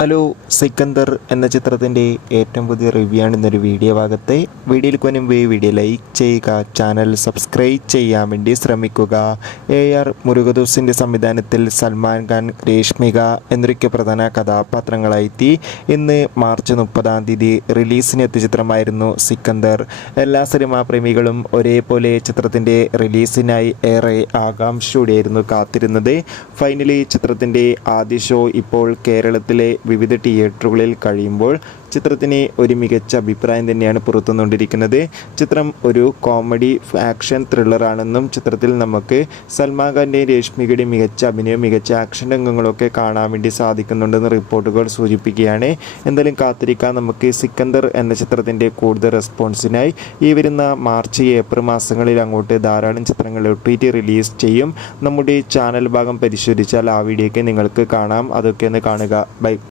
Hello, Sikandar എന്ന ചിത്രത്തിൻ്റെ ഏറ്റവും പുതിയ റിവ്യൂ ആണ് ഇന്നൊരു വീഡിയോ ഭാഗത്തെ. വീഡിയോയിൽ മുൻപ് വീഡിയോ ലൈക്ക് ചെയ്യുക, ചാനൽ സബ്സ്ക്രൈബ് ചെയ്യാൻ വേണ്ടി ശ്രമിക്കുക. AR മുരുകദോസിൻ്റെ സംവിധാനത്തിൽ സൽമാൻ ഖാൻ, രേഷ്മിക എന്നൊക്കെ പ്രധാന കഥാപാത്രങ്ങളായി ഇന്ന് മാർച്ച് 30 റിലീസിനെത്തിയ ചിത്രമായിരുന്നു സിക്കന്ദർ. എല്ലാ സിനിമാ പ്രേമികളും ഒരേപോലെ ചിത്രത്തിൻ്റെ റിലീസിനായി ഏറെ ആകാംക്ഷയോടെയായിരുന്നു കാത്തിരുന്നത്. ഫൈനലി ചിത്രത്തിൻ്റെ ആദ്യ ഷോ ഇപ്പോൾ കേരളത്തിലെ വിവിധ തിയേറ്ററുകളിൽ കഴിയുമ്പോൾ ചിത്രത്തിന് ഒരു മികച്ച അഭിപ്രായം തന്നെയാണ് പുറത്തുവന്നുകൊണ്ടിരിക്കുന്നത്. ചിത്രം ഒരു കോമഡി ആക്ഷൻ ത്രില്ലറാണെന്നും ചിത്രത്തിൽ നമുക്ക് സൽമാൻ ഖാൻ്റെയും രേഷ്മികയുടെയും മികച്ച അഭിനയവും മികച്ച ആക്ഷൻ രംഗങ്ങളൊക്കെ കാണാൻ വേണ്ടി സാധിക്കുന്നുണ്ടെന്ന് റിപ്പോർട്ടുകൾ സൂചിപ്പിക്കുകയാണ്. എന്തായാലും കാത്തിരിക്കാൻ നമുക്ക് സിക്കന്ദർ എന്ന ചിത്രത്തിൻ്റെ കൂടുതൽ റെസ്പോൺസിനായി ഈ വരുന്ന മാർച്ച് ഏപ്രിൽ മാസങ്ങളിൽ അങ്ങോട്ട് ധാരാളം ചിത്രങ്ങൾ OTT റിലീസ് ചെയ്യും. നമ്മുടെ ചാനൽ ഭാഗം പരിശോധിച്ചാൽ ആ വീഡിയോയ്ക്ക് നിങ്ങൾക്ക് കാണാം. അതൊക്കെ ഒന്ന് കാണുക. ബൈ.